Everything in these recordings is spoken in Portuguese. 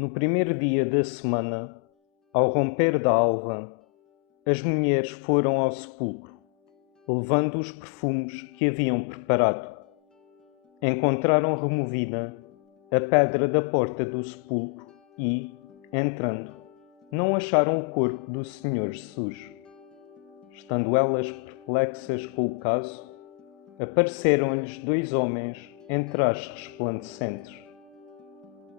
No primeiro dia da semana, ao romper da alva, as mulheres foram ao sepulcro, levando os perfumes que haviam preparado. Encontraram removida a pedra da porta do sepulcro e, entrando, não acharam o corpo do Senhor Jesus. Estando elas perplexas com o caso, apareceram-lhes dois homens em trajes resplandecentes.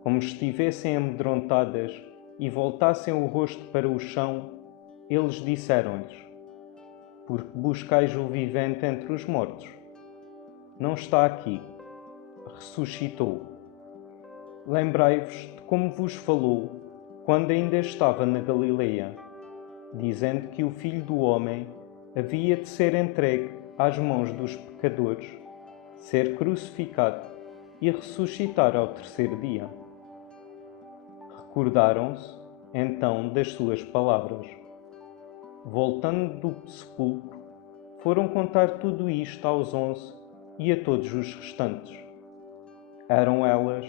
Como estivessem amedrontadas e voltassem o rosto para o chão, eles disseram-lhes: Por que buscais o vivente entre os mortos? Não está aqui, ressuscitou. Lembrai-vos de como vos falou quando ainda estava na Galileia, dizendo que o Filho do Homem havia de ser entregue às mãos dos pecadores, ser crucificado e ressuscitar ao terceiro dia. Recordaram-se, então, das suas palavras. Voltando do sepulcro, foram contar tudo isto aos 11 e a todos os restantes. Eram elas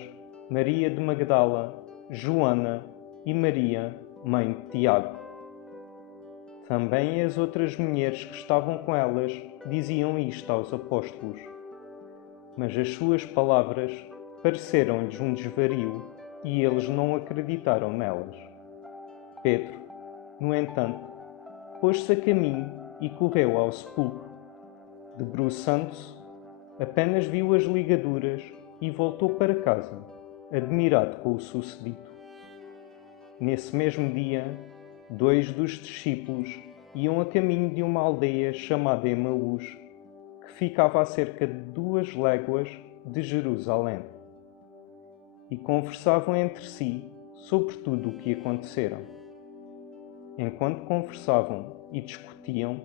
Maria de Magdala, Joana e Maria, mãe de Tiago. Também as outras mulheres que estavam com elas diziam isto aos apóstolos. Mas as suas palavras pareceram-lhes um desvario e eles não acreditaram nelas. Pedro, no entanto, pôs-se a caminho e correu ao sepulcro. Debruçando-se, apenas viu as ligaduras e voltou para casa, admirado com o sucedido. Nesse mesmo dia, 2 dos discípulos iam a caminho de uma aldeia chamada Emaús, que ficava a cerca de 2 léguas de Jerusalém. E conversavam entre si sobre tudo o que acontecera. Enquanto conversavam e discutiam,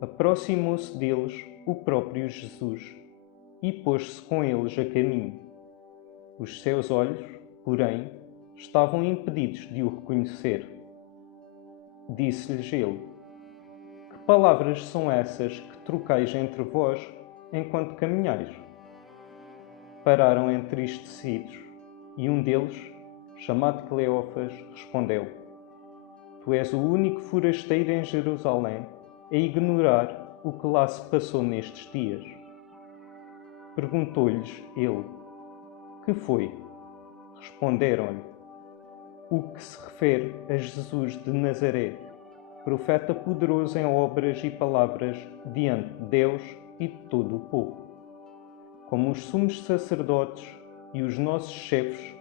aproximou-se deles o próprio Jesus e pôs-se com eles a caminho. Os seus olhos, porém, estavam impedidos de o reconhecer. Disse-lhes ele: Que palavras são essas que trocais entre vós enquanto caminhais? Pararam entristecidos, e um deles, chamado Cleófas, respondeu: Tu és o único forasteiro em Jerusalém a ignorar o que lá se passou nestes dias. Perguntou-lhes ele: Que foi? Responderam-lhe: O que se refere a Jesus de Nazaré, profeta poderoso em obras e palavras diante de Deus e de todo o povo. Como os sumos sacerdotes e os nossos chefes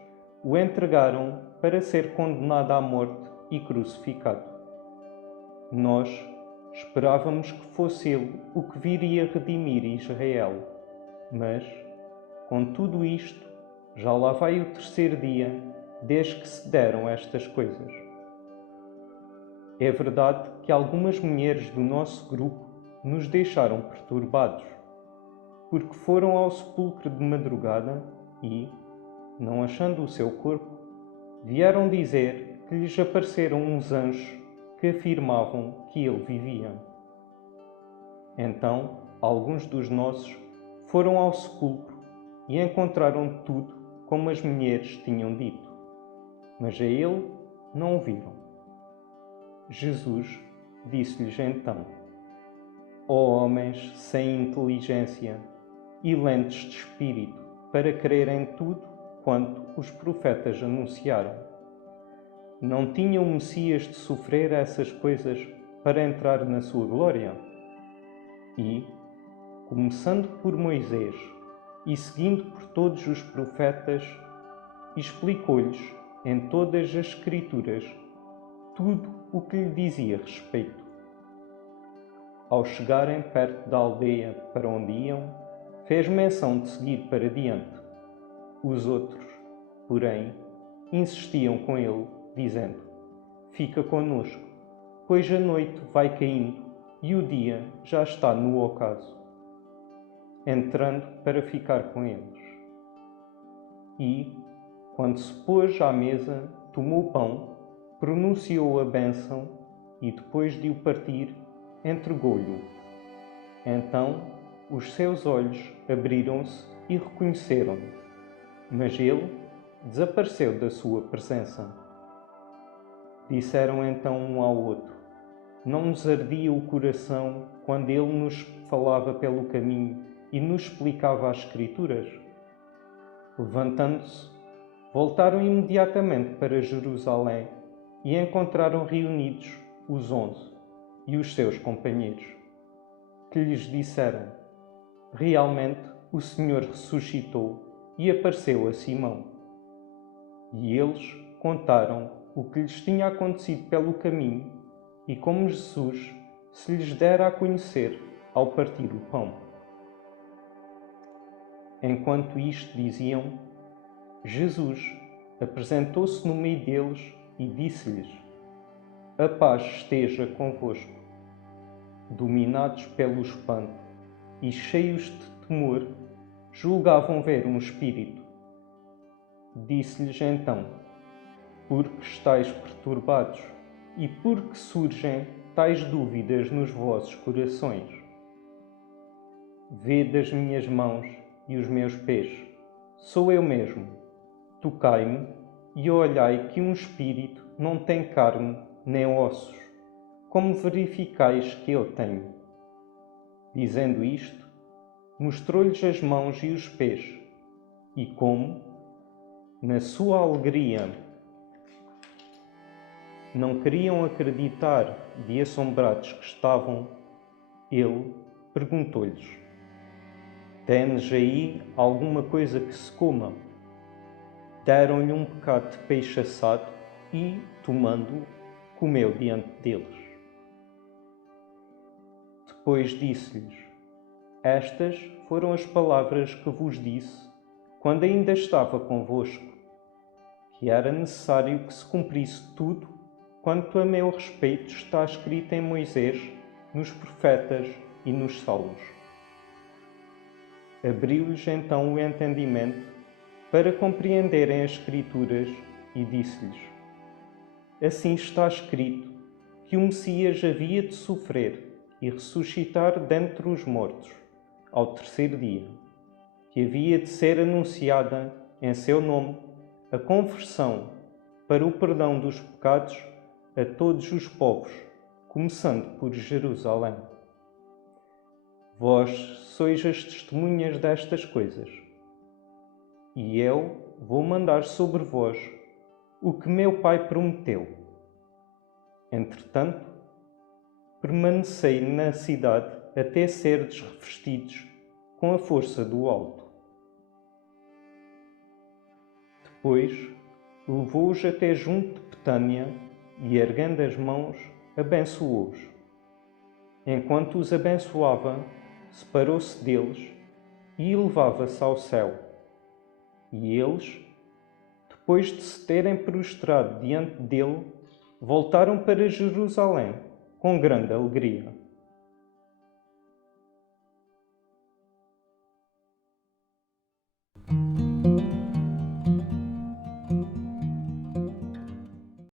o entregaram para ser condenado à morte e crucificado. Nós esperávamos que fosse ele o que viria redimir Israel, mas, com tudo isto, já lá vai o terceiro dia desde que se deram estas coisas. É verdade que algumas mulheres do nosso grupo nos deixaram perturbados, porque foram ao sepulcro de madrugada e, não achando o seu corpo, vieram dizer que lhes apareceram uns anjos que afirmavam que ele vivia. Então, alguns dos nossos foram ao sepulcro e encontraram tudo como as mulheres tinham dito, mas a ele não o viram. Jesus disse-lhes então: Ó homens sem inteligência e lentes de espírito para crerem tudo quanto os profetas anunciaram. Não tinha o Messias de sofrer essas coisas para entrar na sua glória? E, começando por Moisés e seguindo por todos os profetas, explicou-lhes em todas as Escrituras tudo o que lhe dizia respeito. Ao chegarem perto da aldeia para onde iam, fez menção de seguir para diante. Os outros, porém, insistiam com ele, dizendo: Fica conosco, pois a noite vai caindo e o dia já está no ocaso. Entrando para ficar com eles. E, quando se pôs à mesa, tomou o pão, pronunciou a bênção e, depois de o partir, entregou-lhe. Então, os seus olhos abriram-se e reconheceram-no, mas ele desapareceu da sua presença. Disseram então um ao outro: não nos ardia o coração quando ele nos falava pelo caminho e nos explicava as Escrituras? Levantando-se, voltaram imediatamente para Jerusalém e encontraram reunidos os 11 e os seus companheiros, que lhes disseram: realmente o Senhor ressuscitou e apareceu a Simão. E eles contaram o que lhes tinha acontecido pelo caminho e como Jesus se lhes dera a conhecer ao partir o pão. Enquanto isto diziam, Jesus apresentou-se no meio deles e disse-lhes: a paz esteja convosco. Dominados pelo espanto e cheios de temor, julgavam ver um espírito. Disse-lhes então: por que estáis perturbados e por que surgem tais dúvidas nos vossos corações? Vede as minhas mãos e os meus pés, sou eu mesmo. Tocai-me e olhai que um espírito não tem carne nem ossos, como verificais que eu tenho. Dizendo isto, mostrou-lhes as mãos e os pés, e como, na sua alegria, não queriam acreditar de assombrados que estavam, ele perguntou-lhes: tendes aí alguma coisa que se coma? Deram-lhe um bocado de peixe assado e, tomando-o, comeu diante deles. Depois disse-lhes: estas foram as palavras que vos disse quando ainda estava convosco, que era necessário que se cumprisse tudo quanto a meu respeito está escrito em Moisés, nos profetas e nos salmos. Abriu-lhes então o entendimento para compreenderem as Escrituras e disse-lhes: assim está escrito que o Messias havia de sofrer e ressuscitar dentre os mortos ao terceiro dia, que havia de ser anunciada em seu nome a conversão para o perdão dos pecados a todos os povos, começando por Jerusalém. Vós sois as testemunhas destas coisas, e eu vou mandar sobre vós o que meu Pai prometeu. Entretanto, permanecei na cidade até serdes revestidos com a força do alto. Depois, levou-os até junto de Betânia e, erguendo as mãos, abençoou-os. Enquanto os abençoava, separou-se deles e elevava-se ao céu. E eles, depois de se terem prostrado diante dele, voltaram para Jerusalém com grande alegria.